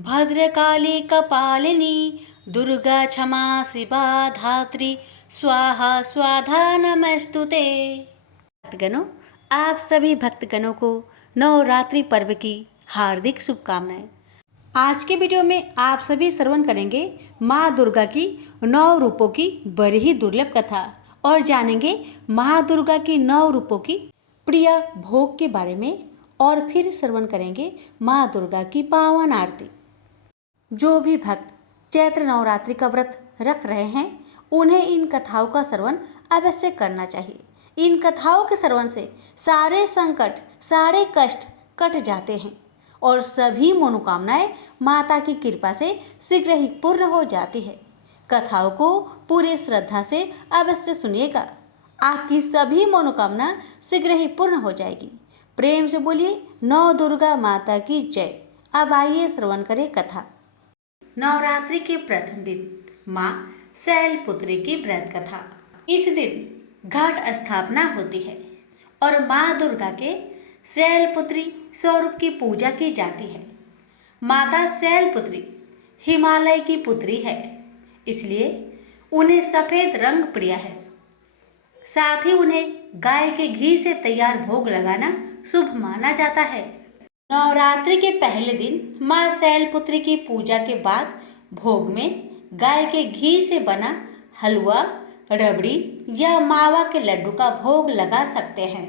भद्रकाली कपालिनी दुर्गा क्षमा शिवा धात्री स्वाहा स्वाधा नमस्तुते। भक्तगणों, आप सभी भक्तगणों को नवरात्रि पर्व की हार्दिक शुभकामनाएं। आज के वीडियो में आप सभी श्रवण करेंगे माँ दुर्गा की 9 रूपों की बड़ी ही दुर्लभ कथा और जानेंगे माँ दुर्गा की 9 रूपों की प्रिय भोग के बारे में और फिर श्रवण करेंगे माँ दुर्गा की पावन आरती। जो भी भक्त चैत्र नवरात्रि का व्रत रख रहे हैं उन्हें इन कथाओं का श्रवण अवश्य करना चाहिए। इन कथाओं के श्रवण से सारे संकट, सारे कष्ट कट जाते हैं और सभी मनोकामनाएं माता की कृपा से शीघ्र ही पूर्ण हो जाती है। कथाओं को पूरे श्रद्धा से अवश्य सुनिएगा, आपकी सभी मनोकामना शीघ्र ही पूर्ण हो जाएगी। प्रेम से बोलिए नौ दुर्गा माता की जय। अब आइए श्रवण करें कथा। नवरात्रि के प्रथम दिन माँ शैलपुत्री की व्रत कथा। इस दिन घट स्थापना होती है और माँ दुर्गा के शैलपुत्री स्वरूप की पूजा की जाती है। माता शैलपुत्री हिमालय की पुत्री है, इसलिए उन्हें सफ़ेद रंग प्रिय है। साथ ही उन्हें गाय के घी से तैयार भोग लगाना शुभ माना जाता है। नवरात्रि के पहले दिन माँ शैलपुत्री की पूजा के बाद भोग में गाय के घी से बना हलवा, रबड़ी या मावा के लड्डू का भोग लगा सकते हैं।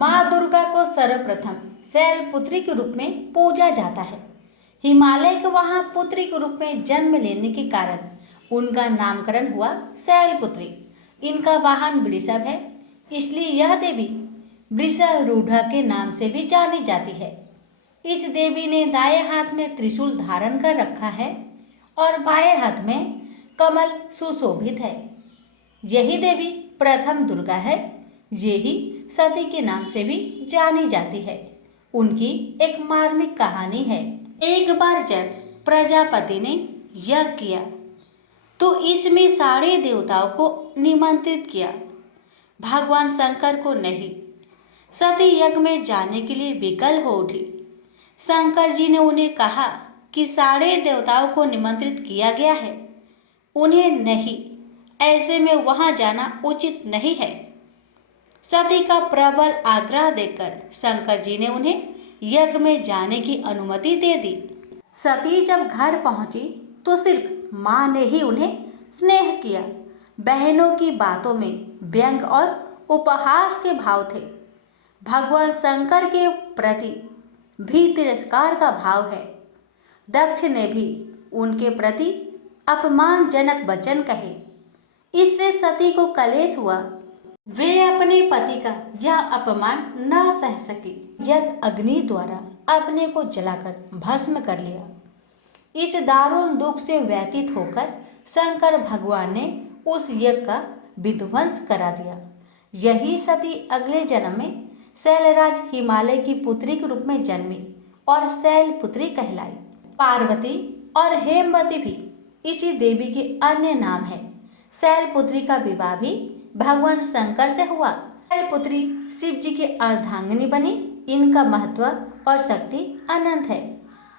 माँ दुर्गा को सर्वप्रथम शैलपुत्री के रूप में पूजा जाता है। हिमालय के वहाँ पुत्री के रूप में जन्म लेने के कारण उनका नामकरण हुआ शैलपुत्री। इनका वाहन वृषभ है, इसलिए यह देवी वृषारूढ़ा के नाम से भी जानी जाती है। इस देवी ने दाएं हाथ में त्रिशूल धारण कर रखा है और बाएं हाथ में कमल सुशोभित है। यही देवी प्रथम दुर्गा है। यही सती के नाम से भी जानी जाती है। उनकी एक मार्मिक कहानी है। एक बार जब प्रजापति ने यज्ञ किया तो इसमें सारे देवताओं को निमंत्रित किया, भगवान शंकर को नहीं। सती यज्ञ में जाने के लिए विकल हो उठी। शंकर जी ने उन्हें कहा कि सारे देवताओं को निमंत्रित किया गया है, उन्हें नहीं, ऐसे में वहां जाना उचित नहीं है। सती का प्रबल आग्रह देखकर शंकर जी ने उन्हें यज्ञ में जाने की अनुमति दे दी। सती जब घर पहुंची तो सिर्फ माँ ने ही उन्हें स्नेह किया। बहनों की बातों में व्यंग और उपहास के भाव थे। भगवान शंकर के प्रति भी तिरस्कार का भाव है। दक्ष ने भी उनके प्रति अपमानजनक वचन कहे। इससे सती को कलेश हुआ। वे अपने पति का यह अपमान न सह सकी। यज्ञ अग्नि द्वारा अपने को जलाकर भस्म कर लिया। इस दारुण दुख से व्यतीत होकर शंकर भगवान ने उस यज्ञ का विध्वंस करा दिया। यही सती अगले जन्म में शैलराज हिमालय की पुत्री के रूप में जन्मी और शैलपुत्री कहलाई। पार्वती और हेमवती भी इसी देवी के अन्य नाम हैं। शैलपुत्री का विवाह भी भगवान शंकर से हुआ। शैलपुत्री शिव जी की अर्धांगिनी बनी। इनका महत्व और शक्ति अनंत है।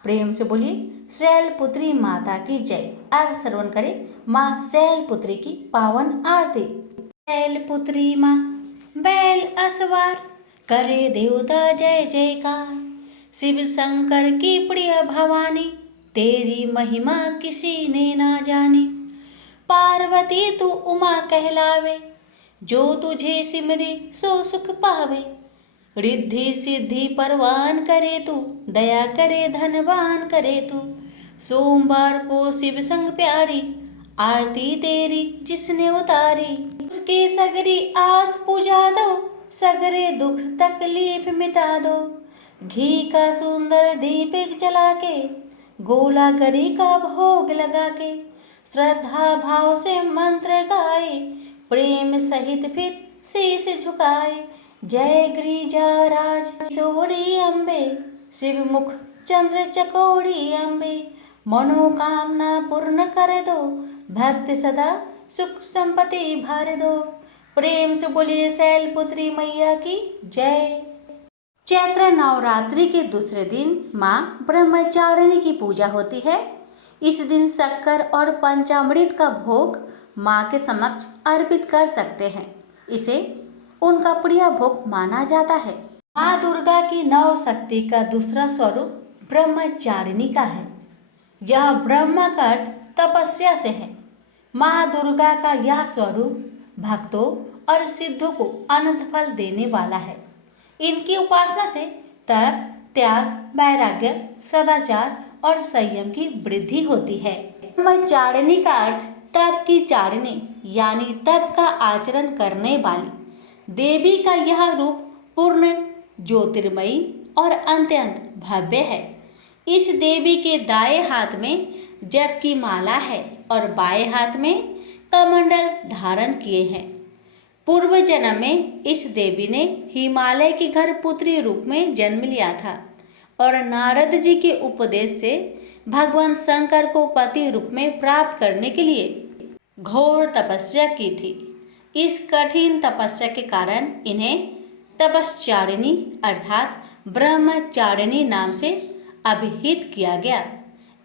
प्रेम से बोलिए शैलपुत्री माता की जय। अब श्रवण करें माँ शैलपुत्री की पावन आरती। शैलपुत्री माँ बैल असवार करे देवता जय जयकार। शिव शंकर की प्रिय भवानी तेरी महिमा किसी ने ना जानी। पार्वती तू उमा कहलावे जो तुझे सिमरे सो सुख पावे। रिद्धि सिद्धि परवान करे तू दया करे धनवान करे तू। सोमवार को शिव संग प्यारी आरती तेरी जिसने उतारी। उसके सगरी आस पूजा दो सगरे दुख तकलीफ मिटा दो। घी का सुंदर दीपक जला के गोला गरी का भोग लगा के श्रद्धा भाव से मंत्र गाए प्रेम सहित फिर शीश झुकाए। जय गिरिजाराज किशोरी अम्बे शिव मुख चंद्र चकोरी अम्बे। मनोकामना पूर्ण कर दो भक्त सदा सुख संपत्ति भर दो। प्रेम से बोलिए शैलपुत्री मैया की जय। चैत्र नवरात्रि के दूसरे दिन माँ ब्रह्मचारिणी की पूजा होती है। इस दिन शक्कर और पंचामृत का भोग माँ के समक्ष अर्पित कर सकते हैं। इसे उनका प्रिय भोग माना जाता है। माँ दुर्गा की नव शक्ति का दूसरा स्वरूप ब्रह्मचारिणी का है। यह ब्रह्म का अर्थ तपस्या से है। माँ दुर्गा का यह स्वरूप भक्तों और सिद्धों को अनंत फल देने वाला है। इनकी उपासना से तप, त्याग, वैराग्य, सदाचार और संयम की वृद्धि होती है। ब्रह्मचारिणी का अर्थ तप की चारिणी यानी तप का आचरण करने वाली देवी का यह रूप पूर्ण, ज्योतिर्मयी और अत्यंत भव्य है। इस देवी के दाएं हाथ में जप की माला है और बाएं हाथ में कमंडल धारण किए हैं। पूर्व जन्म में इस देवी ने हिमालय की घर पुत्री रूप में जन्म लिया था और नारद जी के उपदेश से भगवान शंकर को पति रूप में प्राप्त करने के लिए घोर तपस्या की थी। इस कठिन तपस्या के कारण इन्हें तपश्चारिणी अर्थात ब्रह्मचारिणी नाम से अभिहित किया गया।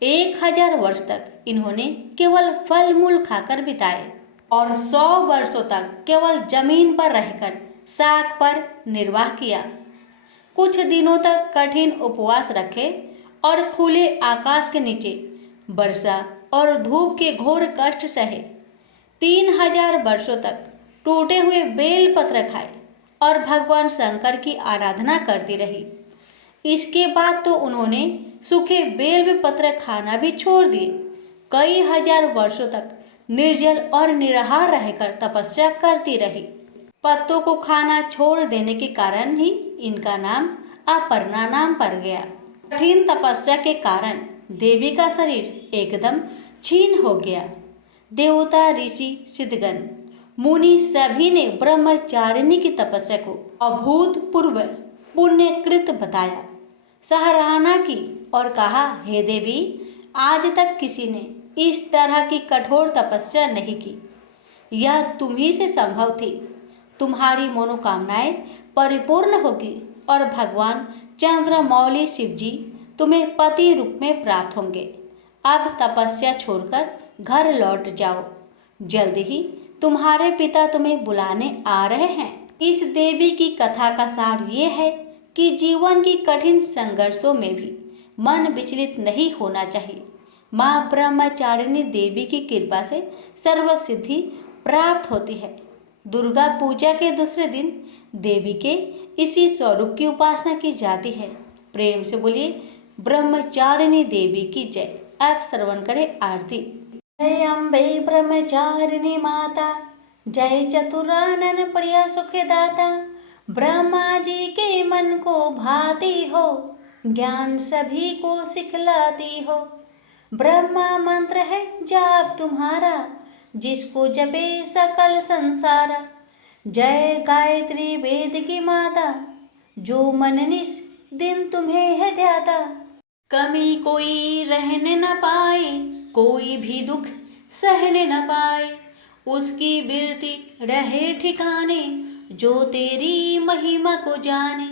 1000 वर्ष तक इन्होंने केवल फल मूल खाकर बिताए और 100 वर्षों तक केवल जमीन पर रहकर शाक पर निर्वाह किया। कुछ दिनों तक कठिन उपवास रखे और खुले आकाश के नीचे वर्षा और धूप के घोर कष्ट सहे। 3000 वर्षों तक टूटे हुए बेल पत्र खाए और भगवान शंकर की आराधना करती रही। इसके बाद तो उन्होंने सूखे बेल पत्र खाना भी छोड़ दिए। कई हजार वर्षों तक निर्जल और निराहार रहकर तपस्या करती रही। पत्तों को खाना छोड़ देने के कारण ही इनका नाम अपर्णा नाम पड़ गया। कठिन तपस्या के कारण देवी का शरीर एकदम क्षीण हो गया। देवता, ऋषि, सिद्धगण, मुनि सभी ने ब्रह्मचारिणी की तपस्या को अभूतपूर्व पुण्यकृत बताया, सराहना की और कहा, हे देवी, आज तक किसी ने इस तरह की कठोर तपस्या नहीं की। यह तुम्ही से संभव थी। तुम्हारी मनोकामनाएं परिपूर्ण होगी और भगवान चंद्रमौली शिव जी तुम्हें पति रूप में प्राप्त होंगे। अब तपस्या छोड़कर घर लौट जाओ। जल्द ही तुम्हारे पिता तुम्हें बुलाने आ रहे हैं। इस देवी की कथा का सार ये है कि जीवन की कठिन संघर्षों में भी मन विचलित नहीं होना चाहिए। माँ ब्रह्मचारिणी देवी की कृपा से सर्व सिद्धि प्राप्त होती है। दुर्गा पूजा के दूसरे दिन देवी के इसी स्वरूप की उपासना की जाती है। प्रेम से बोलिए ब्रह्मचारिणी देवी की जय। आप श्रवण करें आरती। जय अम्बे ब्रह्मचारिणी माता, जय चतुरानन प्रिया सुखदाता। ब्रह्मा जी के मन को भाती हो, ज्ञान सभी को सिखलाती हो। ब्रह्मा मंत्र है जाप तुम्हारा, जिसको जपे सकल संसारा। जय गायत्री वेद की माता, जो मन निस दिन तुम्हें है ध्याता। कमी कोई रहने न पाए, कोई भी दुख सहने न पाए। उसकी बिरती रहे ठिकाने, जो तेरी महिमा को जाने।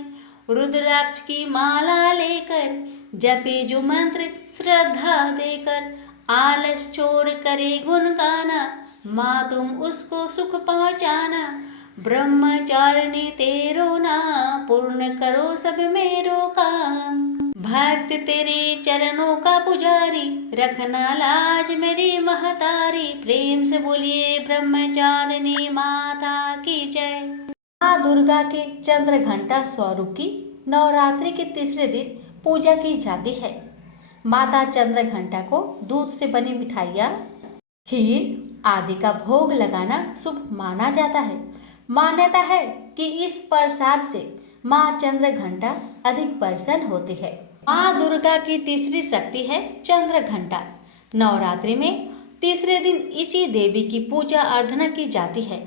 रुद्राक्ष की माला लेकर जपे जो मंत्र श्रद्धा देकर। आलस छोड़ करे गुण गाना, माँ तुम उसको सुख पहुँचाना। ब्रह्मचारिणी तेरो नाम, पूर्ण करो सब मेरो काम। भक्त तेरे चरणों का पुजारी, रखना लाज मेरी महतारी। प्रेम से बोलिए ब्रह्मचारिणी माता की जय। माँ दुर्गा के चंद्र घंटा स्वरूप की नवरात्रि के तीसरे दिन पूजा की जाती है। माता चंद्र घंटा को दूध से बनी मिठाइयाँ, खीर आदि का भोग लगाना शुभ माना जाता है। मान्यता है कि इस प्रसाद से माँ चंद्र घंटा अधिक प्रसन्न होती है। माँ दुर्गा की तीसरी शक्ति है चंद्र घंटा। नवरात्रि में तीसरे दिन इसी देवी की पूजा आराधना की जाती है।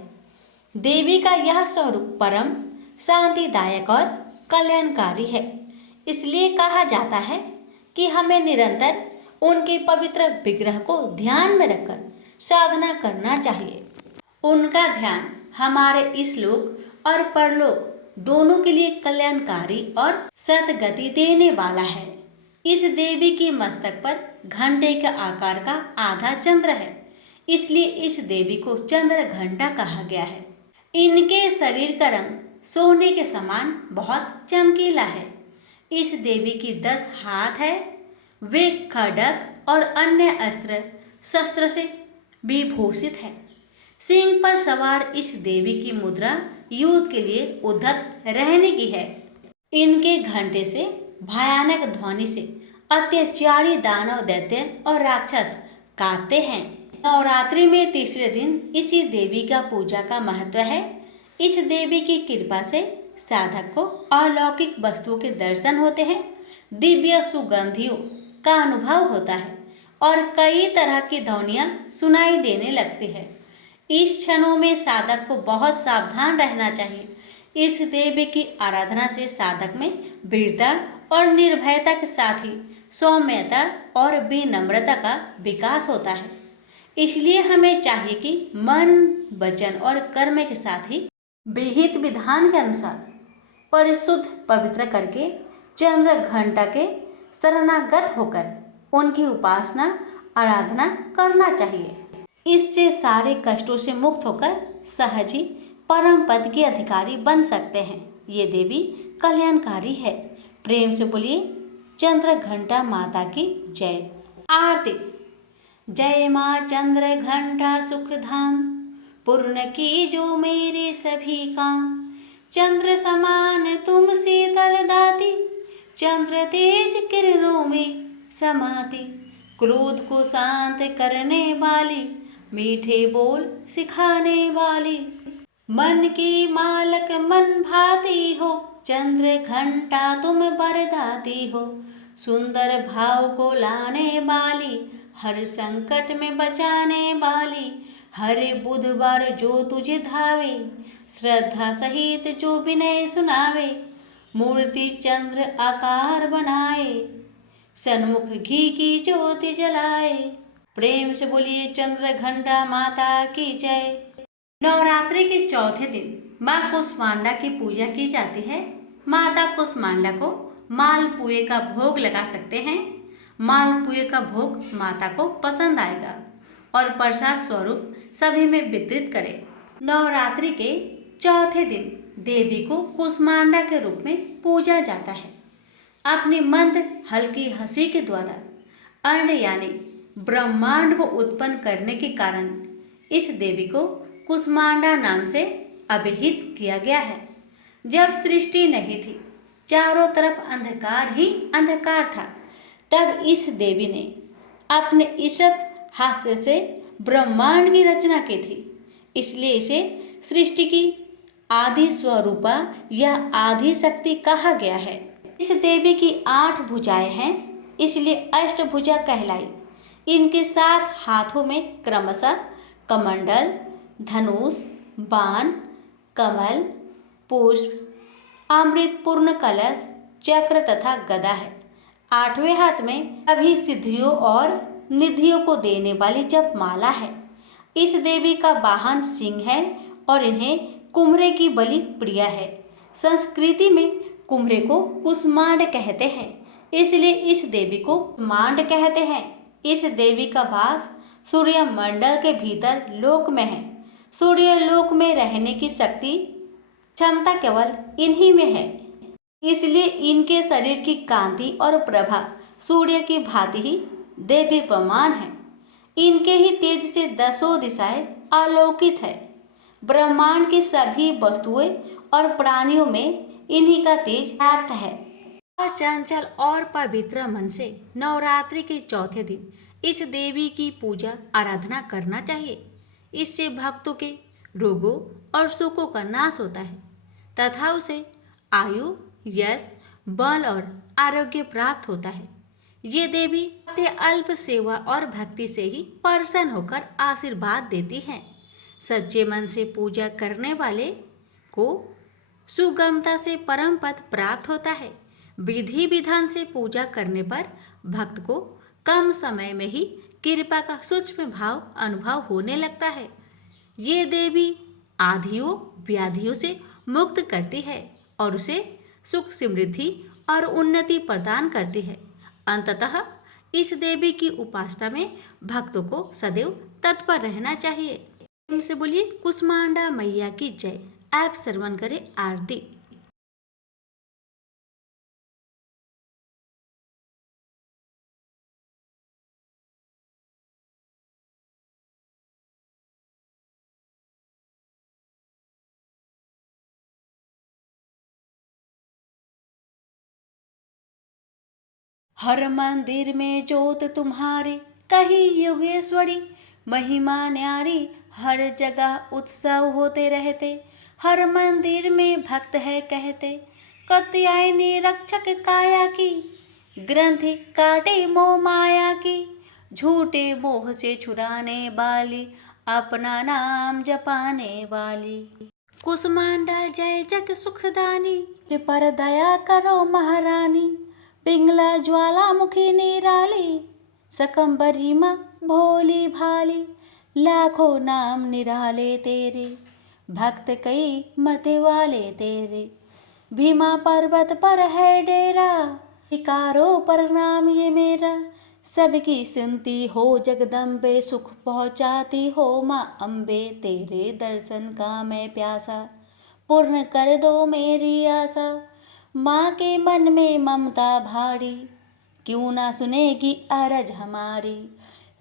देवी का यह स्वरूप परम शांतिदायक और कल्याणकारी है। इसलिए कहा जाता है कि हमें निरंतर उनके पवित्र विग्रह को ध्यान में रखकर साधना करना चाहिए। उनका ध्यान हमारे इस लोक और परलोक दोनों के लिए कल्याणकारी और सद्गति देने वाला है। इस देवी के मस्तक पर घंटे के आकार का आधा चंद्र है, इसलिए इस देवी को चंद्र घंटा कहा गया है। इनके शरीर का रंग सोने के समान बहुत चमकीला है। इस देवी की 10 हाथ है। वे खड्ग और अन्य अस्त्र शस्त्र से विभूषित है। सिंह पर सवार इस देवी की मुद्रा युद्ध के लिए उद्धत रहने की है। इनके घंटे से भयानक ध्वनि से अत्याचारी दानव दैत्य और राक्षस कांपते हैं। नवरात्रि में तीसरे दिन इसी देवी का पूजा का महत्व है। इस देवी की कृपा से साधक को अलौकिक वस्तुओं के दर्शन होते हैं, दिव्य सुगंधियों का अनुभव होता है और कई तरह की ध्वनियाँ सुनाई देने लगती है। इस क्षणों में साधक को बहुत सावधान रहना चाहिए। इस देवी की आराधना से साधक में वीरता और निर्भयता के साथ ही सौम्यता और विनम्रता का विकास होता है। इसलिए हमें चाहिए कि मन, वचन और कर्म के साथ ही विहित विधान के अनुसार परिशुद्ध पवित्र करके चंद्र घंटा के शरणागत होकर उनकी उपासना आराधना करना चाहिए। इससे सारे कष्टों से मुक्त होकर सहज ही परम पद के अधिकारी बन सकते हैं। ये देवी कल्याणकारी है। प्रेम से बोलिए चंद्र घंटा माता की जय। आरती। जय माँ चंद्र घंटा सुखधाम, पूर्ण की जो मेरे सभी काम। चंद्र समान तुम शीतल दाती, चंद्र तेज किरणों में समाती। क्रोध को शांत करने वाली, मीठे बोल सिखाने वाली। मन की मालक मन भाती हो, चंद्र घंटा तुम बरदाती हो। सुंदर भाव को लाने वाली, हर संकट में बचाने वाली। हर बुधवार जो तुझे धावे, श्रद्धा सहित जो विनय सुनावे। मूर्ति चंद्र आकार बनाए, सन्मुख घी की ज्योति जलाए। प्रेम से बोलिए चंद्र घंटा माता की जय। नवरात्रि के चौथे दिन माँ कुष्मांडा की पूजा की जाती है। माता कुष्मांडा को मालपुए का भोग लगा सकते हैं। मालपुए का भोग माता को पसंद आएगा और प्रसाद स्वरूप सभी में वितरित करें। नवरात्रि के चौथे दिन देवी को कुष्मांडा के रूप में पूजा जाता है। अपनी मंद हल्की हंसी के द्वारा अन्न यानी ब्रह्मांड को उत्पन्न करने के कारण इस देवी को कुष्मांडा नाम से अभिहित किया गया है। जब सृष्टि नहीं थी, चारों तरफ अंधकार ही अंधकार था, तब इस देवी ने अपने ईशत हास्य से ब्रह्मांड की रचना की थी। इसलिए इसे सृष्टि की आदि स्वरूपा या आदि शक्ति कहा गया है। इस देवी की 8 भुजाएं हैं, इसलिए अष्टभुजा कहलाई। इनके 7 हाथों में क्रमशः कमंडल, धनुष, बाण, कमल, पुष्प, अमृत पूर्ण कलश, चक्र तथा गदा है। 8वें हाथ में सभी सिद्धियों और निधियों को देने वाली जप माला है। इस देवी का वाहन सिंह है और इन्हें कुम्हरे की बलि प्रिय है। संस्कृति में कुम्हरे को कुष्मांड कहते हैं, इसलिए इस देवी को कुष्मांड कहते हैं। इस देवी का वास सूर्य मंडल के भीतर लोक में है। सूर्य लोक में रहने की शक्ति क्षमता केवल इन्हीं में है, इसलिए इनके शरीर की कांति और प्रभा सूर्य की भांति ही देवी प्रमाण है। इनके ही तेज से 10 दिशाएं आलोकित है। ब्रह्मांड की सभी वस्तुएं और प्राणियों में इन्हीं का तेज व्याप्त है। और चंचल और पवित्र मन से नवरात्रि के चौथे दिन इस देवी की पूजा आराधना करना चाहिए। इससे भक्तों के रोगों और सुखों का नाश होता है तथा उसे आयु, यश, बल और आरोग्य प्राप्त होता है। ये देवी अति अल्प सेवा और भक्ति से ही प्रसन्न होकर आशीर्वाद देती हैं। सच्चे मन से पूजा करने वाले को सुगमता से परम पद प्राप्त होता है। विधि विधान से पूजा करने पर भक्त को कम समय में ही कृपा का सूक्ष्म भाव अनुभव होने लगता है। ये देवी आधियों व्याधियों से मुक्त करती है और उसे सुख, समृद्धि और उन्नति प्रदान करती है। अंततः इस देवी की उपासना में भक्तों को सदैव तत्पर रहना चाहिए। प्रेम से बोलिए कुष्मांडा मैया की जय। आप श्रवण करें आरती। हर मंदिर में जोत तुम्हारी, कहीं योगेश्वरी महिमा न्यारी, हर जगह उत्सव होते रहते। हर मंदिर में भक्त है कहते, कात्यायनी रक्षक काया की, ग्रंथि काटे मोह माया की, झूठे मोह से छुड़ाने वाली, अपना नाम जपाने वाली। कुसुमांडा जय जग सुखदानी, मुझ पर दया करो महारानी। पिंगला ज्वालामुखी निराली, सकंबरी माँ भोली भाली, लाखों नाम निराले तेरे, भक्त कई मत वाले तेरे। भीमा पर्वत पर है डेरा, इकारो प्रणाम ये मेरा। सबकी सुनती हो जगदम्बे, सुख पहुँचाती हो माँ अम्बे। तेरे दर्शन का मैं प्यासा, पूर्ण कर दो मेरी आशा। माँ के मन में ममता भारी, क्यों ना सुनेगी अरज हमारी।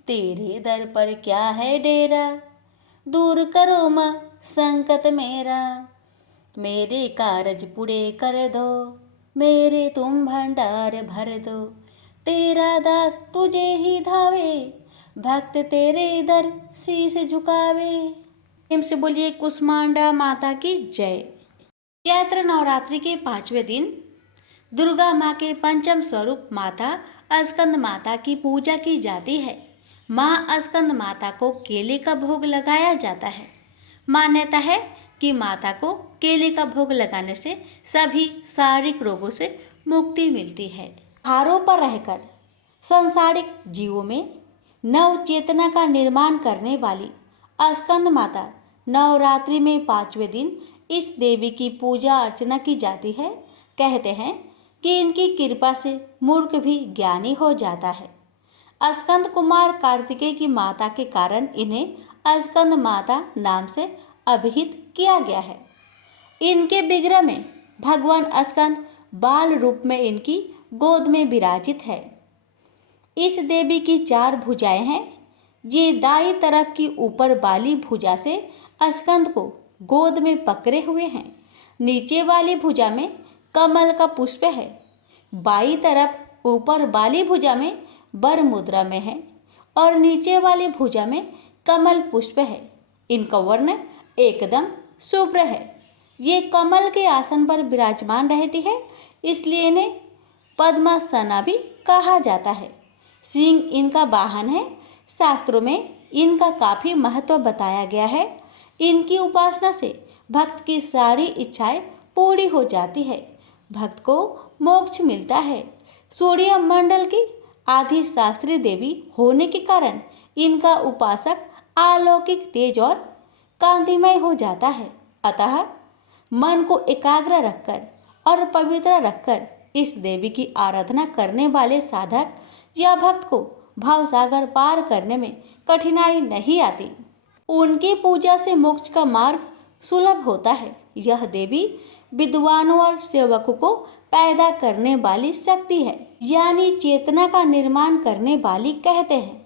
तेरे दर पर क्या है डेरा, दूर करो माँ संकट मेरा। मेरे कारज पूरे कर दो, मेरे तुम भंडार भर दो। तेरा दास तुझे ही धावे, भक्त तेरे दर शीश झुकावे। प्रेम से बोलिए कुष्मांडा माता की जय। चैत्र नवरात्रि के 5वें दिन दुर्गा माँ के पंचम स्वरूप माता स्कंद माता की पूजा की जाती है। माँ स्कंद माता को केले का भोग लगाया जाता है। मान्यता है कि माता को केले का भोग लगाने से सभी शारीरिक रोगों से मुक्ति मिलती है। पहाड़ों पर रहकर सांसारिक जीवों में नव चेतना का निर्माण करने वाली स्कंद माता नवरात्रि में 5वें दिन इस देवी की पूजा अर्चना की जाती है। कहते हैं कि इनकी कृपा से मूर्ख भी ज्ञानी हो जाता है। स्कंद कुमार कार्तिकेय की माता के कारण इन्हें स्कंद माता नाम से अभिहित किया गया है। इनके विग्रह में भगवान स्कंद बाल रूप में इनकी गोद में विराजित है। इस देवी की 4 भुजाएं हैं। ये दाई तरफ की ऊपर वाली भुजा से स्कंद को गोद में पकड़े हुए हैं। नीचे वाली भुजा में कमल का पुष्प है। बाई तरफ ऊपर वाली भुजा में वर मुद्रा में है और नीचे वाली भुजा में कमल पुष्प है। इनका वर्ण एकदम शुभ्र है। ये कमल के आसन पर विराजमान रहती है, इसलिए इन्हें पद्मासना भी कहा जाता है। सिंह इनका वाहन है। शास्त्रों में इनका काफ़ी महत्व बताया गया है। इनकी उपासना से भक्त की सारी इच्छाएं पूरी हो जाती है। भक्त को मोक्ष मिलता है। सूर्य मंडल की आदि शास्त्रीय देवी होने के कारण इनका उपासक अलौकिक तेज और कांतिमय हो जाता है। अतः मन को एकाग्र रखकर और पवित्र रखकर इस देवी की आराधना करने वाले साधक या भक्त को भवसागर पार करने में कठिनाई नहीं आती। उनकी पूजा से मोक्ष का मार्ग सुलभ होता है। यह देवी विद्वानों और सेवकों को पैदा करने वाली शक्ति है, यानी चेतना का निर्माण करने वाली कहते हैं।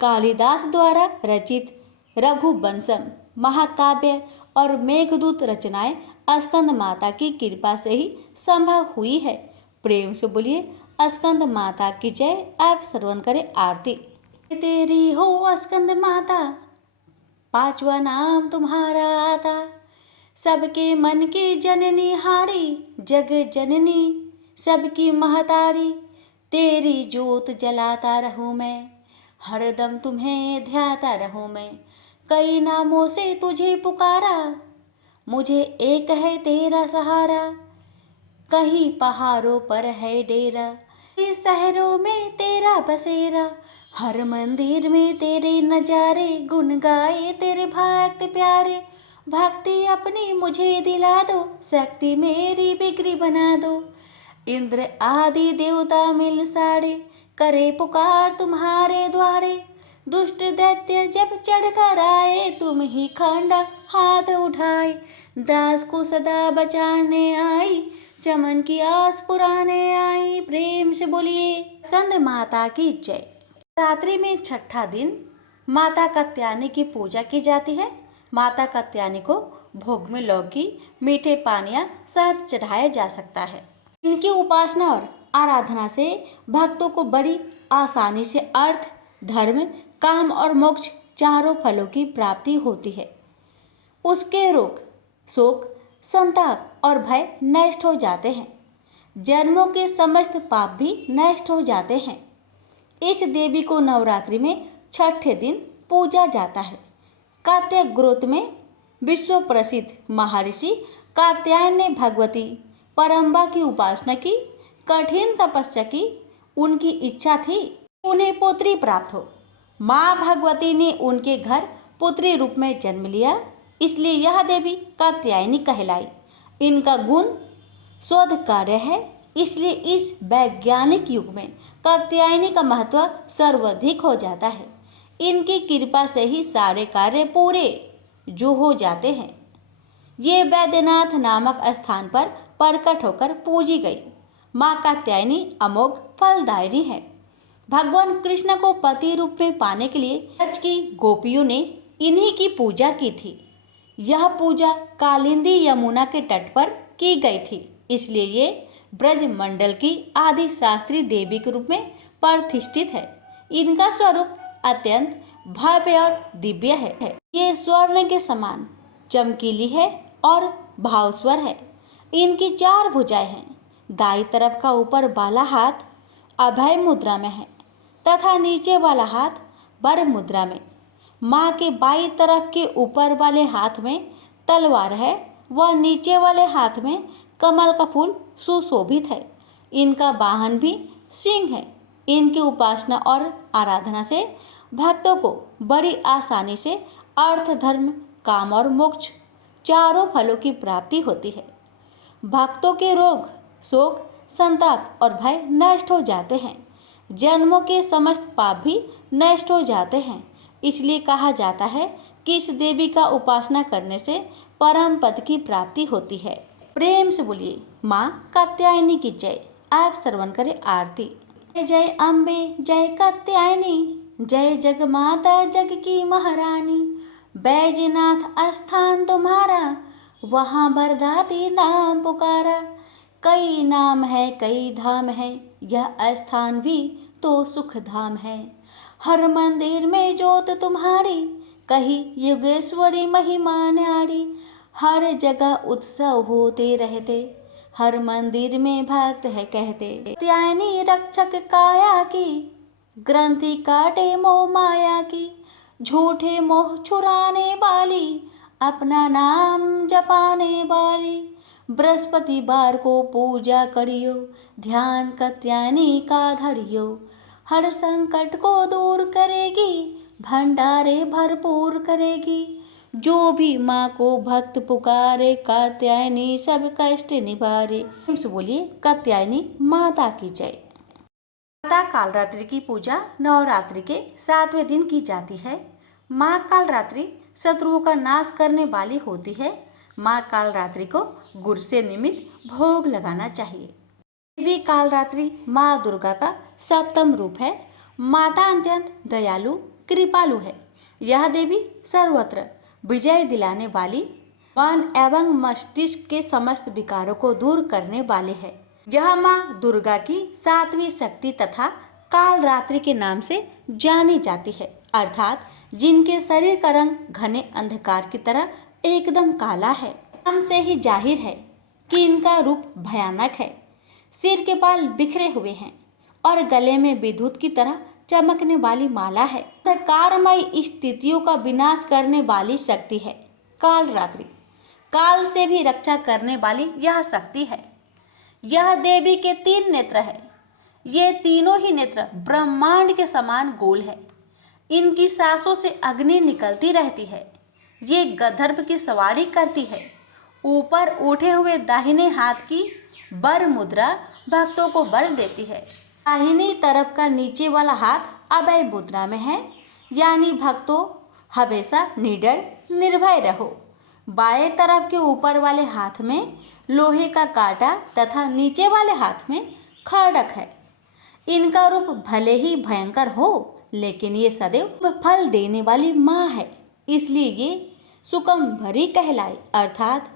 कालिदास द्वारा रचित रघुवंशम महाकाव्य और मेघदूत रचनाएं स्कंद माता की कृपा से ही संभव हुई है। प्रेम से बोलिए स्कंद माता की जय। आप श्रवण करें आरती। तेरी हो स्कंद माता, 5वां नाम तुम्हारा आता। सबके मन की जननी हारी, जग जननी सबकी महतारी। तेरी जोत जलाता रहूं मैं, हरदम तुम्हें ध्याता रहूं मैं। कई नामों से तुझे पुकारा, मुझे एक है तेरा सहारा। कहीं पहाड़ों पर है डेरा, कहीं शहरों में तेरा बसेरा। हर मंदिर में तेरे नजारे, गुन गाए तेरे भक्त प्यारे। भक्ति अपनी मुझे दिला दो, शक्ति मेरी बिगड़ी बना दो। इंद्र आदि देवता मिल सारे, करे पुकार तुम्हारे द्वारे। दुष्ट दैत्य जब चढ़ कर आए, तुम ही खंडा हाथ उठाए। दास को सदा बचाने आई, चमन की आस पुराने आई। प्रेम से बोलिए स्कंद माता की जय। रात्रि में छठा दिन माता कात्यायनी की पूजा की जाती है। माता कात्यायनी को भोग में लौकी, मीठे पानिया साथ चढ़ाया जा सकता है। इनकी उपासना और आराधना से भक्तों को बड़ी आसानी से अर्थ, धर्म, काम और मोक्ष चारों फलों की प्राप्ति होती है। उसके रोग, शोक, संताप और भय नष्ट हो जाते हैं। जन्मों के समस्त पाप भी नष्ट हो जाते हैं। इस देवी को नवरात्रि में छठे दिन पूजा जाता है। कात्यायन गोत्र में विश्व प्रसिद्ध महर्षि कात्यायन ने भगवती परम्बा की उपासना की, कठिन तपस्या की। उनकी इच्छा थी उन्हें पुत्री प्राप्त हो। माँ भगवती ने उनके घर पुत्री रूप में जन्म लिया, इसलिए यह देवी कात्यायनी कहलाई। इनका गुण शोध कार्य है, इसलिए इस वैज्ञानिक युग में कात्यायनी का महत्व सर्वाधिक हो जाता है। इनकी कृपा से ही सारे कार्य पूरे जो हो जाते हैं। ये वैद्यनाथ नामक स्थान पर प्रकट होकर पूजी गई माँ कात्यायनी अमोघ फलदायिनी है। भगवान कृष्ण को पति रूप में पाने के लिए ब्रज की गोपियों ने इन्हीं की पूजा की थी। यह पूजा कालिंदी यमुना के तट पर की गई थी, इसलिए ये ब्रज मंडल की आदि शास्त्री देवी के रूप में प्रतिष्ठित है। इनका स्वरूप अत्यंत भव्य और दिव्य है। ये स्वर्ण के समान चमकीली है और भावस्वर है। इनकी 4 भुजाएं हैं। दाईं तरफ का ऊपर वाला हाथ अभय मुद्रा में है तथा नीचे वाला हाथ वर मुद्रा में। माँ के बाईं तरफ के ऊपर वाले हाथ में तलवार है व नीचे वाले हाथ में कमल का फूल सुशोभित है। इनका वाहन भी सिंह है। इनकी उपासना और आराधना से भक्तों को बड़ी आसानी से अर्थ, धर्म, काम और मोक्ष चारों फलों की प्राप्ति होती है। भक्तों के रोग, शोक, संताप और भय नष्ट हो जाते हैं। जन्मों के समस्त पाप भी नष्ट हो जाते हैं। इसलिए कहा जाता है कि इस देवी का उपासना करने से परम पद की प्राप्ति होती है। प्रेम से बोलिए माँ कात्यायनी की जय। आप श्रवण करें आरती। जय जय अम्बे, जय कात्यायनी, जय जग माता जग की महारानी। बैजनाथ स्थान तुम्हारा, वहाँ बरदाती नाम पुकारा। कई नाम है कई धाम है, यह स्थान भी तो सुख धाम है। हर मंदिर में जोत तुम्हारी, कही युगेश्वरी महिमा न्यारी। हर जगह उत्सव होते रहते, हर मंदिर में भक्त है कहते। कात्यायनी रक्षक काया की, ग्रंथि काटे मोह माया की। झूठे मोह छुड़ाने वाली, अपना नाम जपाने वाली। बृहस्पतिवार को पूजा करियो, ध्यान कात्यायनी का धरियो। हर संकट को दूर करेगी, भंडारे भरपूर करेगी। जो भी माँ को भक्त पुकारे, कात्यायनी सब कष्ट निवारे। बोलिए कात्यायनी माता की जय। माता कालरात्रि की पूजा नवरात्रि के 7वें दिन की जाती है। माँ कालरात्रि शत्रुओं का नाश करने वाली होती है। माँ कालरात्रि को गुड़ से निमित्त भोग लगाना चाहिए। देवी कालरात्रि माँ दुर्गा का 7वां रूप है। माता अत्यंत दयालु कृपालु है। यह देवी सर्वत्र विजय दिलाने वाली, मन एवं मस्तिष्क के समस्त विकारों को दूर करने वाली है। यह माँ दुर्गा की 7वीं शक्ति तथा कालरात्रि के नाम से जानी जाती है, अर्थात जिनके शरीर का रंग घने अंधकार की तरह एकदम काला है। नाम से ही जाहिर है कि इनका रूप भयानक है। सिर के बाल बिखरे हुए हैं और गले में विद्युत की तरह चमकने वाली माला है। अंधकारमयी स्थितियों का विनाश करने वाली शक्ति है कालरात्रि। काल से भी रक्षा करने वाली यह शक्ति है। यह देवी के 3 नेत्र है। ये तीनों ही नेत्र ब्रह्मांड के समान गोल है। इनकी सांसों से अग्नि निकलती रहती है। ये गंधर्व की सवारी करती है। ऊपर उठे हुए दाहिने हाथ की वर मुद्रा भक्तों को वर देती है। दाहिनी तरफ का नीचे वाला हाथ अभय मुद्रा में है, यानी भक्तों हमेशा निडर निर्भय रहो। बाएं तरफ के ऊपर वाले हाथ में लोहे का कांटा तथा नीचे वाले हाथ में खड़ग है। इनका रूप भले ही भयंकर हो, लेकिन ये सदैव फल देने वाली माँ है, इसलिए ये सुकंभरी कहलाई। अर्थात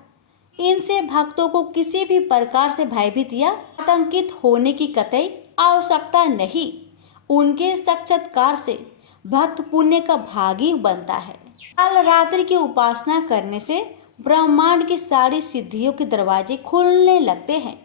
इनसे भक्तों को किसी भी प्रकार से भयभीत या आतंकित होने की कतई आवश्यकता नहीं। उनके साक्षात्कार से भक्त पुण्य का भागी बनता है। काल रात्रि की उपासना करने से ब्रह्मांड की सारी सिद्धियों के दरवाजे खुलने लगते हैं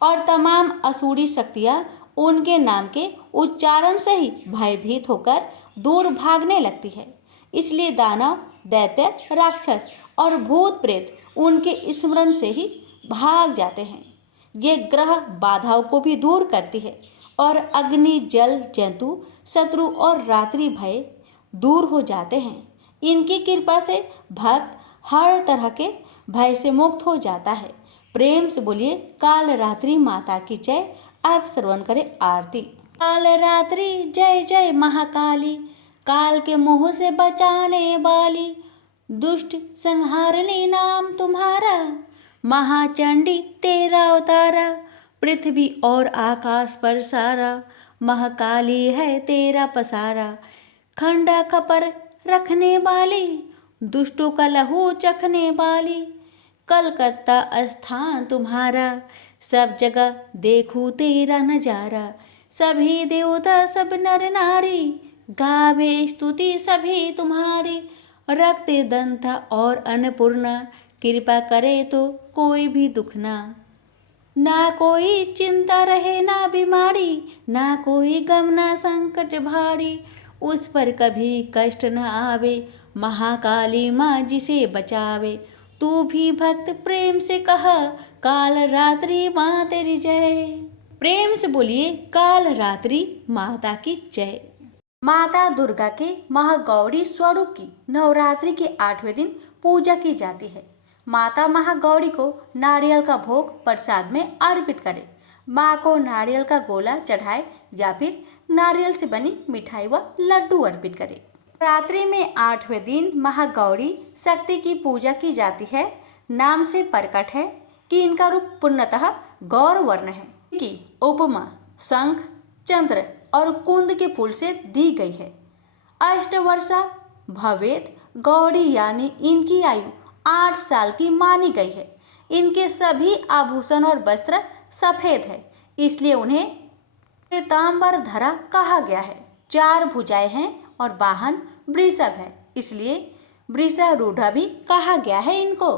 और तमाम असुरी शक्तियाँ उनके नाम के उच्चारण से ही भयभीत होकर दूर भागने लगती है। इसलिए दानव, दैत्य, राक्षस और भूत प्रेत उनके स्मरण से ही भाग जाते हैं। ये ग्रह बाधाओं को भी दूर करती है और अग्नि, जल, जंतु, शत्रु और रात्रि भय दूर हो जाते हैं। इनकी कृपा से भक्त हर तरह के भय से मुक्त हो जाता है। प्रेम से बोलिए काल रात्रि माता की जय। आप श्रवण करें आरती। काल रात्रि जय जय महाकाली, काल के मुँह से बचाने वाली, दुष्ट संहारने नाम तुम्हारा, महाचंडी तेरा अवतारा, पृथ्वी और आकाश पर सारा, महाकाली है तेरा पसारा, खंडा खपर रखने वाली, दुष्टों का लहू चखने वाली, कलकत्ता स्थान तुम्हारा, सब जगह देखूं तेरा नजारा, सभी देवता सब नर नारी, गावे स्तुति सभी तुम्हारी, रक्त दंता और अन्नपूर्णा, कृपा करे तो कोई भी दुख ना कोई चिंता रहे ना बीमारी, ना कोई गम ना संकट भारी, उस पर कभी कष्ट न आवे, महाकाली माँ जिसे बचावे, तू भी भक्त प्रेम से कहा, काल रात्रि माँ तेरी जय। प्रेम से बोलिए काल रात्रि माता की जय। माता दुर्गा के महागौरी स्वरूप की नवरात्रि के 8वें दिन पूजा की जाती है। माता महागौरी को नारियल का भोग प्रसाद में अर्पित करें। माँ को नारियल का गोला चढ़ाए या फिर नारियल से बनी मिठाई व लड्डू अर्पित करें। रात्रि में 8वें दिन महागौरी शक्ति की पूजा की जाती है। नाम से प्रकट है कि इनका रूप पूर्णतः गौर वर्ण है। कि उपमा शंख, चंद्र और कुंद के फूल से दी गई है। अष्टवर्षा भवेत गौरी, यानी इनकी आयु 8 साल की मानी गई है। इनके सभी आभूषण और वस्त्र सफेद है, इसलिए उन्हें पीताम्बर धरा कहा गया है। 4 भुजाएं हैं और वाहन वृषभ है, इसलिए वृषारूढ़ा भी कहा गया है इनको।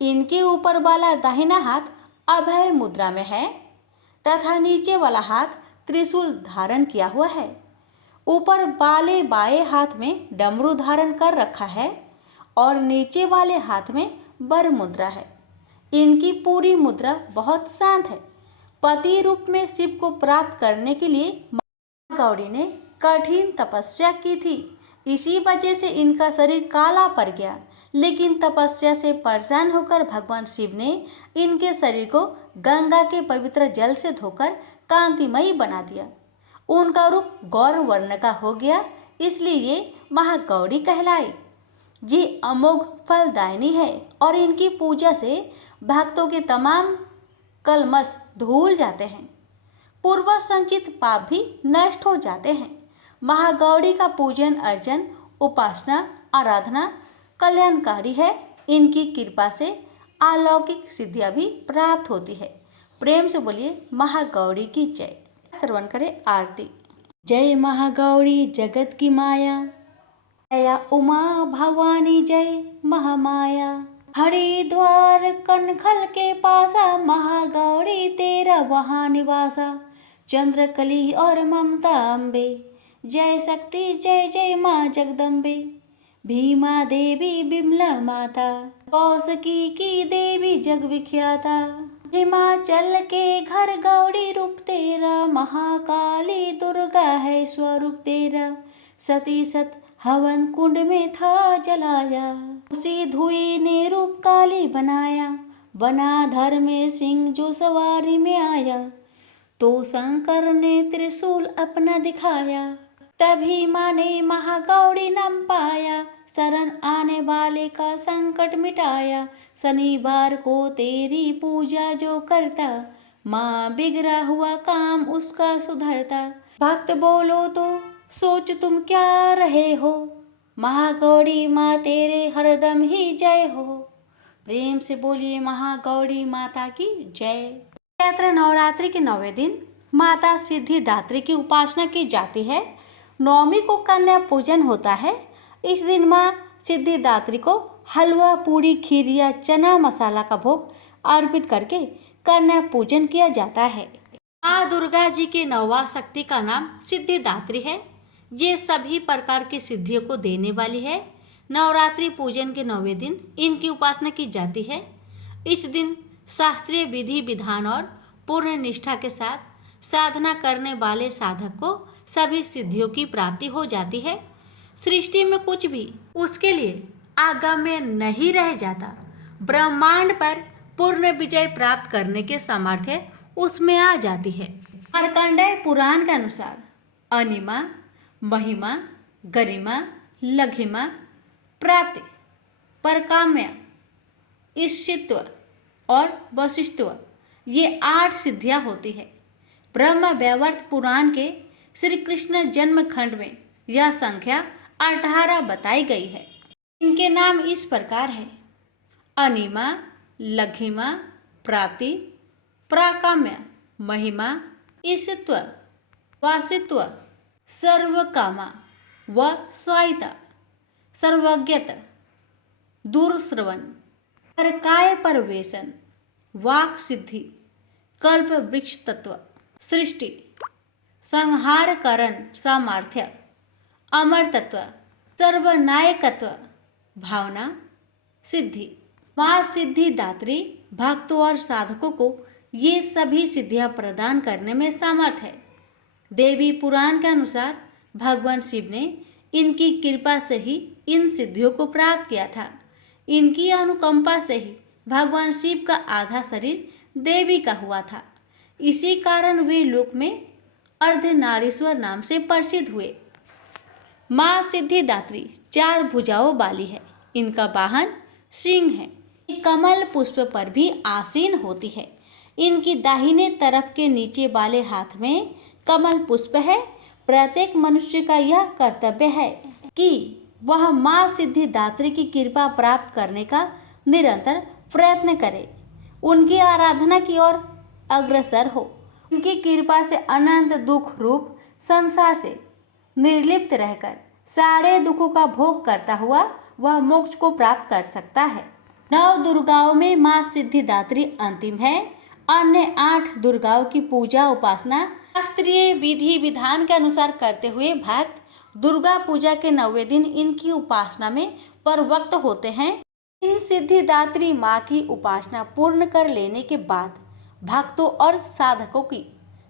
इनके ऊपर वाला दाहिना हाथ अभय मुद्रा में है तथा नीचे वाला हाथ त्रिशूल धारण किया हुआ है। ऊपर वाले बाएं हाथ में डमरू धारण कर रखा है और नीचे वाले हाथ में वर मुद्रा है। इनकी पूरी मुद्रा बहुत शांत है। पति रूप में शिव को प्राप्त करने के लिए माँ गौरी ने कठिन तपस्या की थी। इसी वजह से इनका शरीर काला पड़ गया, लेकिन तपस्या से परेशान होकर भगवान शिव ने इनके शरीर को गंगा के पवित्र जल से धोकर कांतिमयी बना दिया। उनका रूप गौर वर्ण का हो गया, इसलिए ये महागौरी कहलाई। ये अमोघ फलदायिनी है और इनकी पूजा से भक्तों के तमाम कलमश धुल जाते हैं। पूर्व संचित पाप भी नष्ट हो जाते हैं। महागौरी का पूजन अर्चन, उपासना, आराधना कल्याणकारी है। इनकी कृपा से अलौकिक सिद्धियां भी प्राप्त होती है। प्रेम से बोलिए महागौरी की जय। श्रवण करें आरती। जय महागौरी जगत की माया, जया उमा भवानी जय महामाया, हरिद्वार कनखल के पासा, महागौरी तेरा वहाँ निवासा, चंद्रकली और ममता अम्बे, जय शक्ति जय जय माँ जगदम्बे, भीमा देवी बिमला माता, कौशिकी की देवी जग विख्याता, हिमाचल के घर गौरी रूप तेरा, महाकाली दुर्गा है स्वरूप तेरा, सती सत हवन कुंड में था जलाया। उसी धुई ने रूप काली बनाया, बना धर में सिंह जो सवारी में आया। तो शंकर ने त्रिशूल अपना दिखाया, तभी माँ ने महागौरी नाम पाया। शरण आने वाले का संकट मिटाया, शनिवार को तेरी पूजा जो करता, माँ बिगड़ा हुआ काम उसका सुधरता। भक्त बोलो तो सोच तुम क्या रहे हो, महागौरी माँ तेरे हरदम ही जय हो। प्रेम से बोलिए महागौरी माता की जय। चैत्र नवरात्रि के 9वें दिन माता सिद्धिदात्री की उपासना की जाती है। नवमी को कन्या पूजन होता है। इस दिन माँ सिद्धिदात्री को हलवा, पूरी, खीर या चना मसाला का भोग अर्पित करके कन्या पूजन किया जाता है। माँ दुर्गा जी के 9वां शक्ति का नाम सिद्धिदात्री है। ये सभी प्रकार की सिद्धियों को देने वाली है। नवरात्रि पूजन के 9वें दिन इनकी उपासना की जाती है। इस दिन शास्त्रीय विधि विधान और पूर्ण निष्ठा के साथ साधना करने वाले साधक को सभी सिद्धियों की प्राप्ति हो जाती है। सृष्टि में कुछ भी उसके लिए अगम्य नहीं रह जाता। ब्रह्मांड पर पूर्ण विजय प्राप्त करने के सामर्थ्य उसमें आ जाती है। मार्कंडेय पुराण के अनुसार अनिमा, महिमा, गरिमा, लघिमा, प्राप्ति, परकाम्य, ईशित्व और वशिष्ठत्व ये 8 सिद्धियां होती है। ब्रह्म वैवर्त पुराण के श्री कृष्ण जन्म खंड में यह संख्या 18 बताई गई है। इनके नाम इस प्रकार है: अनिमा, लघिमा, प्राप्ति, प्राकाम्य, महिमा, ईशित्व, वासित्व, सर्वकामा व स्वायिता, सर्वज्ञता, दूरश्रवण, परकाय परवेशन, वाक सिद्धि, कल्प वृक्ष तत्व, सृष्टि, संहार करण सामर्थ्य, अमर तत्व, सर्वनायकत्व, भावना, सिद्धि। माँ सिद्धिदात्री भक्तों और साधकों को ये सभी सिद्धियां प्रदान करने में समर्थ है। देवी पुराण के अनुसार भगवान शिव ने इनकी कृपा से ही इन सिद्धियों को प्राप्त किया था। इनकी अनुकंपा से ही भगवान शिव का आधा शरीर देवी का हुआ था। इसी कारण वे लोक में अर्धनारीश्वर नाम से प्रसिद्ध हुए। माँ सिद्धिदात्री 4 भुजाओं वाली है। इनका वाहन सिंह है। कमल पुष्प पर भी आसीन होती है। इनकी दाहिने तरफ के नीचे वाले हाथ में कमल पुष्प है। प्रत्येक मनुष्य का यह कर्तव्य है कि वह माँ सिद्धिदात्री की कृपा प्राप्त करने का निरंतर प्रयत्न करे, उनकी आराधना की ओर अग्रसर हो। उनकी कृपा से अनंत दुख रूप संसार से निर्लिप्त रहकर सारे दुखों का भोग करता हुआ वह मोक्ष को प्राप्त कर सकता है। 9 दुर्गाओं में माँ सिद्धिदात्री अंतिम है। अन्य 8 दुर्गाओं की पूजा उपासना शास्त्रीय विधि विधान के अनुसार करते हुए भक्त दुर्गा पूजा के 9वें दिन इनकी उपासना में प्रवृत्त होते हैं। इन सिद्धिदात्री माँ की उपासना पूर्ण कर लेने के बाद भक्तों और साधकों की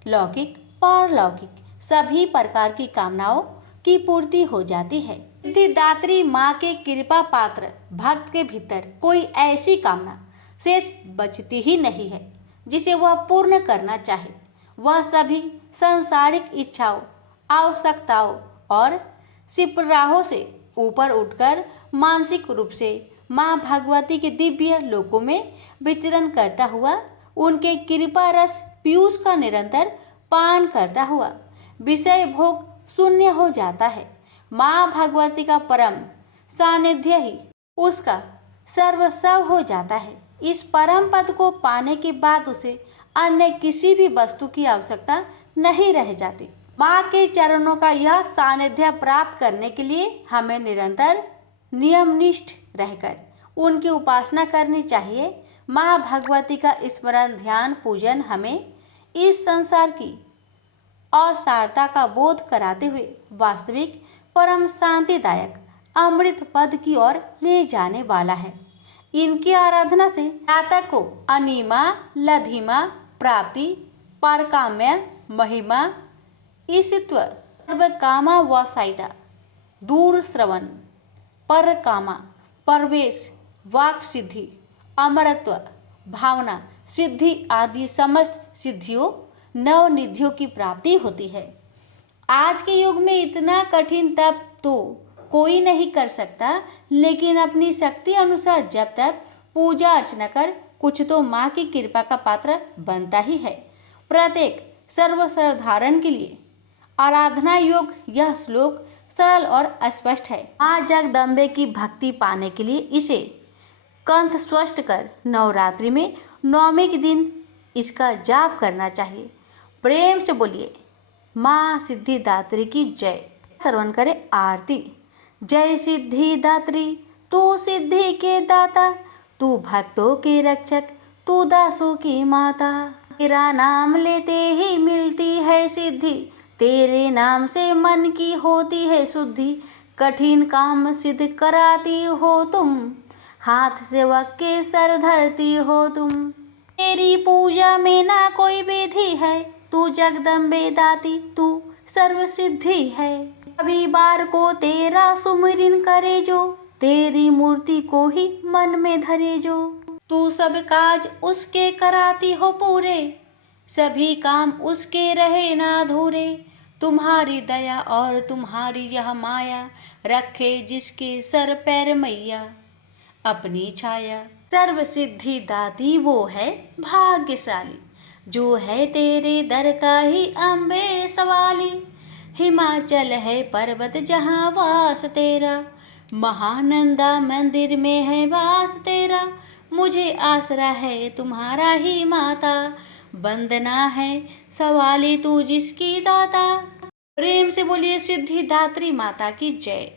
लौकिक पारलौकिक सभी प्रकार की कामनाओं की पूर्ति हो जाती है। सिद्धिदात्री माँ के कृपा पात्र भक्त के भीतर कोई ऐसी कामना शेष बचती ही नहीं है जिसे वह पूर्ण करना चाहे। वह सभी सांसारिक इच्छाओं, आवश्यकताओं और सिपराहों से ऊपर उठकर मानसिक रूप से माँ भगवती के दिव्य लोकों में विचरण करता हुआ उनके कृपा रस पीयूष का निरंतर पान करता हुआ विषय भोग शून्य हो जाता है। माँ भगवती का परम सानिध्य ही उसका सर्वस्व हो जाता है। इस परम पद को पाने के बाद उसे अन्य किसी भी वस्तु की आवश्यकता नहीं रह जाती। माँ के चरणों का यह सानिध्य प्राप्त करने के लिए हमें निरंतर नियमनिष्ठ रहकर उनकी उपासना करनी चाहिए। माँ भगवती का स्मरण, ध्यान, पूजन हमें इस संसार की असारता का बोध कराते हुए वास्तविक परम शांतिदायक अमृत पद की ओर ले जाने वाला है। इनकी आराधना से जातक को अनिमा, लधिमा, प्राप्ति, परकाम्य, महिमा, ईशित्व, सर्वकामा व साइता दूर श्रवण, पर कामा, प्रवेश, वाक सिद्धि, अमरत्व, भावना सिद्धि आदि समस्त सिद्धियों नवनिधियों की प्राप्ति होती है। आज के युग में इतना कठिन तप तो कोई नहीं कर सकता, लेकिन अपनी शक्ति अनुसार जब तक पूजा अर्चना कर कुछ तो माँ की कृपा का पात्र बनता ही है। प्रत्येक सर्वसाधारण के लिए आराधना योग्य यह श्लोक सरल और स्पष्ट है। माँ जगदम्बे की भक्ति पाने के लिए इसे कंठ स्पष्ट कर नवरात्रि में नवमी के दिन इसका जाप करना चाहिए। प्रेम से बोलिए माँ सिद्धिदात्री की जय। श्रवण करें आरती। जय सिद्धिदात्री, तू सिद्धि के दाता, तू भक्तों के रक्षक, तू दासों की माता। तेरा नाम लेते ही मिलती है सिद्धि, तेरे नाम से मन की होती है शुद्धि। कठिन काम सिद्ध कराती हो तुम, हाथ सेवक के सर धरती हो तुम। तेरी पूजा में ना कोई विधि है, तू जगदम्बे दाती, तू सर्व सिद्धि है। कभी बार को तेरा सुमिरन करे जो, तेरी मूर्ति को ही मन में धरे जो। तू सब काज उसके कराती हो पूरे, सभी काम उसके रहे ना अधूरे। तुम्हारी दया और तुम्हारी यह माया, रखे जिसके सर पैर मैया अपनी छाया। सर्व सिद्धि दाती वो है भाग्यशाली, जो है तेरे दर का ही अम्बे सवाली। हिमाचल है पर्वत जहाँ वास तेरा, महानंदा मंदिर में है वास तेरा। मुझे आसरा है तुम्हारा ही माता, वंदना है सवाली तू जिसकी दाता। प्रेम से बोलिए सिद्धिदात्री माता की जय।